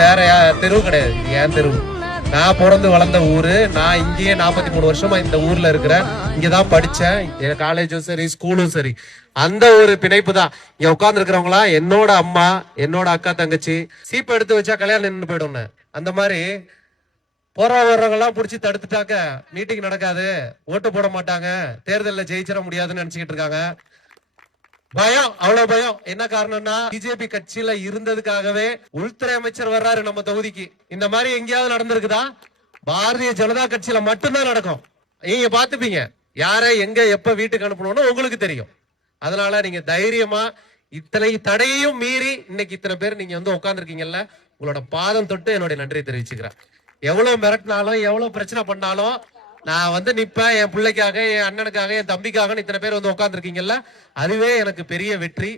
வேற தெருவு கிடையாது, என் தெருவு. நான் பிறந்து வளர்ந்த ஊரு. நான் இங்கேயே 43 வருஷமா இந்த ஊர்ல இருக்கிறேன். இங்கதான் படிச்சேன். என் காலேஜும் சரி, ஸ்கூலும் சரி. அந்த ஒரு பிணைப்பு தான். இங்க உட்கார்ந்து இருக்கிறவங்களா என்னோட அம்மா, என்னோட அக்கா தங்கச்சி. சீப்பை எடுத்து வச்சா கல்யாணம் நின்று போயிடும். அந்த மாதிரி போற வர்றவங்கெல்லாம் புடிச்சு தடுத்துட்டாக்க மீட்டிங் நடக்காது, ஓட்டு போட மாட்டாங்க, தேர்தலில் ஜெயிச்சிட முடியாதுன்னு நினைச்சுக்கிட்டு இருக்காங்க. பயம், அவ்வளவு பயம். என்ன காரணம்னா பிஜேபி கட்சியில இருந்ததுக்காகவே உள்துறை அமைச்சர் வர்றாரு நம்ம தொகுதிக்கு. இந்த மாதிரி எங்கேயாவது நடந்திருக்குதா? பாரதிய ஜனதா கட்சியில மட்டும்தான் நடக்கும். நீங்க பாத்துப்பீங்க, யாரை எங்க எப்ப வீட்டுக்கு அனுப்பணும்னு உங்களுக்கு தெரியும். அதனால நீங்க தைரியமா இத்தனை தடையையும் மீறி இன்னைக்கு இத்தனை பேர் நீங்க வந்து உட்கார்ந்துருக்கீங்கல்ல, உங்களோட பாதம் தொட்டு என்னுடைய நன்றியை தெரிவிச்சுக்கிறேன். எவ்வளவு மிரட்டினாலும் எவ்வளவு பிரச்சனை பண்ணாலும் நான் வந்து நிப்பேன். என் பிள்ளைக்காக, என் அண்ணனுக்காக, என் தம்பிக்காக இத்தனை பேர் வந்து உட்கார்ந்துருக்கீங்கல்ல, அதுவே எனக்கு பெரிய வெற்றி.